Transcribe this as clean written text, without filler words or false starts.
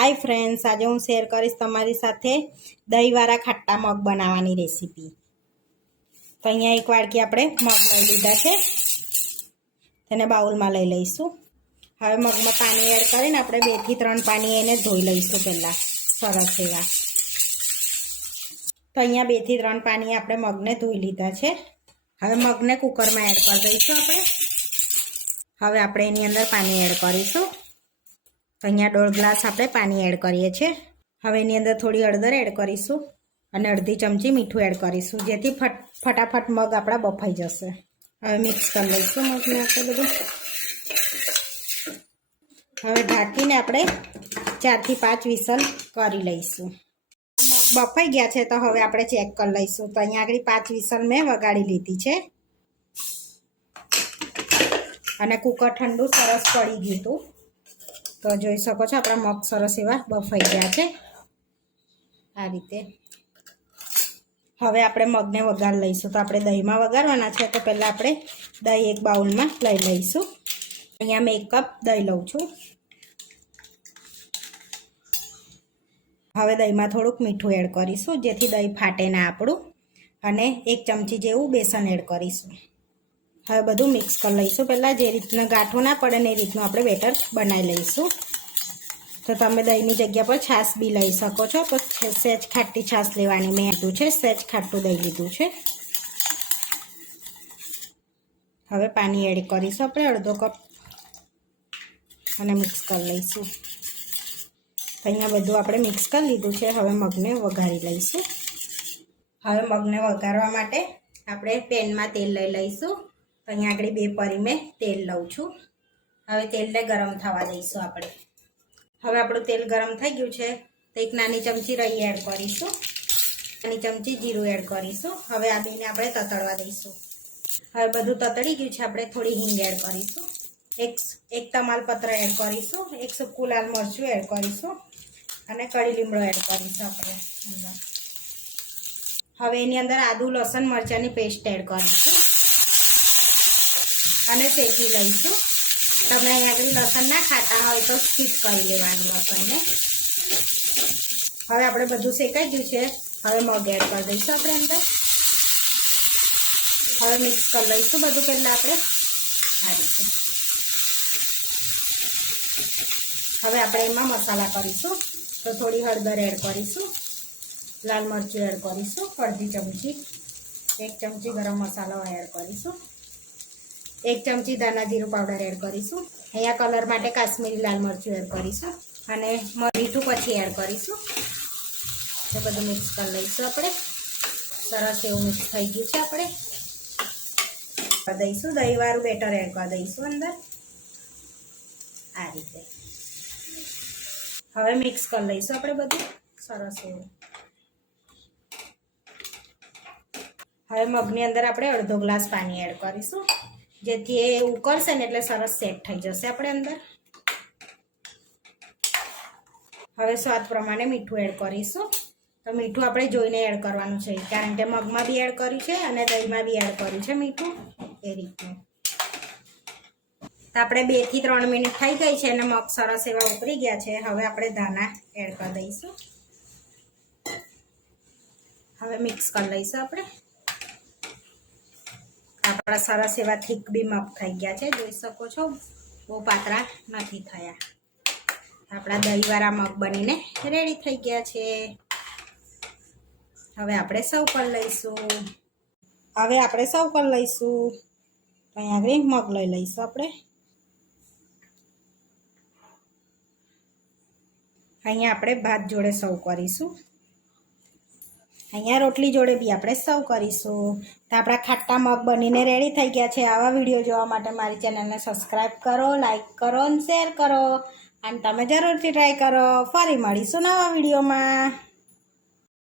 Hi friends, आज हूँ शेर करीश तमारी साथे दहीवारा खट्टा मग बनावानी रेसिपी। तो अहींया एक वाड़की आपणे मग लई लीधा छे, तेने बाउलमां लई लईशुं। हवे मगमां पाणी एड करीने आपणे 2 થી 3 पाणी एने धोई लईशुं पहेला सरस एवा। तो अहींया 2 થી 3 पाणी आपणे मगने धोई लीधा छे। हवे मगने कुकरमां एड करी दईशुं आपणे। हवे आपणे एनी अंदर पाणी एड करीशुं। तो अहींया 1.5 ग्लास आपणे पाणी एड करीए छे। हवे एनी अंदर थोड़ी हळदर एड करीशुं अने अर्धी चमची मीठुं एड करीशुं, जेथी फटाफट मग आपणा बफाई जशे। हवे मिक्स करी लईशुं मगने आपणे बधुं। हवे ढांकीने आपणे 4 થી 5 विसल करी लईशुं। मग बफाई गया छे तो हवे आपणे चेक करी लईशुं। तो अहींया आगळी 5 विसल मैं वगाड़ी लीधी छे अने कुकर ठंडू सरस पड़ी गयुं हतुं। तो जोई शको छो आपणा मग सरस एवा बफाई गया छे आ रीते। हवे आपणे मगने वगार लईशुं। तो आपणे दहीमां वगारवाना छे। तो पहेला आपणे दही एक बाउलमां लई लईशुं। अहींया मैं 1 कप दही लઉં છું। हवे दहीमां थोड़ुंक मीठुं एड करीशुं, जेथी दही फाटे ना आपणुं, अने 1 चमची जेवुं बेसन एड करीशुं। हवे बधुं मिक्स करी लईशुं। पहेला जे रीतना गांठो ना पड़े ने रीतनुं आपणे बेटर बनावी लईशुं। तो तमे दहीनी जग्या पर छाश बी लई शको छो। तो सेज खाटी छाश लेवानी मैं लीधुं छे, सेज खाटुं दही लीधुं छे। हवे पाणी एड करीशुं आपणे 1/2 कप अने मिक्स करी लईशुं। अहींया बधुं आपणे मिक्स करी लीधुं छे। हवे मगने वघारी लईशुं। हवे मगने वघारवा माटे आपणे पेनमां तेल लई लईशुं। तो अहींया आगळी 2 परी मैं तेल लઉં છું। हवे तेलने गरम थवा दईशुं आपणे। हवे आपणुं तेल गरम थई गयुं छे तो 1 नानी चमची रई एड करीशुं, नानी चमची जीरुं एड करीशुं। हवे आ बेने आपणे ततड़वा दईशुं। हवे बधुं ततड़ी गयुं छे, आपणे थोड़ी हींग एड करीशुं, एक तमालपत्र एड करीशुं, 1 सूकું लाल मरचुं एड करीशुं अने कड़ी લીમડો एड करीशुं आपणे अंदर। हवे एनी अंदर आदु लसण मरचानी पेस्ट एड करीशुं अने शेकी लईशुं। तमे अहीं आगळ लसण ना खाता होय तो स्कीप करी लेवानुं लसणने। हवे आपणे बधुं शेकाई गयुं छे। हवे मग एड करी दईशुं आपणे अंदर। हवे मिक्स करी लईशुं बधुं पहेला आपणे आ रीते। हवे आपणे एमां मसाला करीशुं। तो थोड़ी हळदर एड करीशुं, लाल मरचुं एड करीशुं, अर्धी चमची, 1 चमची गरम मसालो एड करीशुं, 1 चमची धाना जीरुं पाउडर एड करीशुं। अहींया कलर माटे काश्मीरी लाल मरचुं एड करीशुं अने मीठुं पछी एड करीशुं। तो बधुं मिक्स करी लईशुं आपणे। सरस एवुं मिक्स थई गयुं छे। आपणे दईशुं दहीवाळुं बेटर एड करी दईशुं अंदर आ रीते। हवे मिक्स करी लईशुं आपणे बधुं सरस एवुं। हवे मगनी अंदर आपणे 1/2 ग्लास पाणी एड करीशुं, जेथी ए उकळशे ने એટલે સરસ સેટ થઈ જશે આપણે અંદર। હવે સ્વાદ પ્રમાણે મીઠું એડ કરીશું। તો મીઠું આપણે જોઈને એડ કરવાનું છે, કારણ કે મગમાં બી એડ કર્યું છે અને દહીંમાં બી એડ કર્યું છે મીઠું, એ રીતનું। તો આપણે 2 થી 3 મિનિટ થઈ ગઈ છે અને મગ સરસ એવા ઉકળી ગયા છે। હવે આપણે ધાણા એડ કરી દઈશું। હવે મિક્સ કરી લઈશું આપણે। आपड़ा सरस एवा थीक बी मग थई गया छे, जोई शको छो बहु पातळा नथी थया। आपड़ा दहीवाळा मग बनीने रेडी थई गया छे। हवे आपणे सर्व करी लईशुं। हवे आपणे सर्व करी लईशुं। अहीं आगळ मग लई लईशुं आपणे। अहीं आपणे भात जोड़े सर्व करीशुं। अहींया रोटली जोड़े बी आपणे सर्व करीशुं। तो आपणा खाटा मग बनीने रेडी थई गया छे। आवा विडियो जोवा माटे मारी चेनलने सब्सक्राइब करो, लाइक करो अने शेर करो अने तमे जरूरथी ट्राय करो। फरी मळीशुं नवा विडियोमां।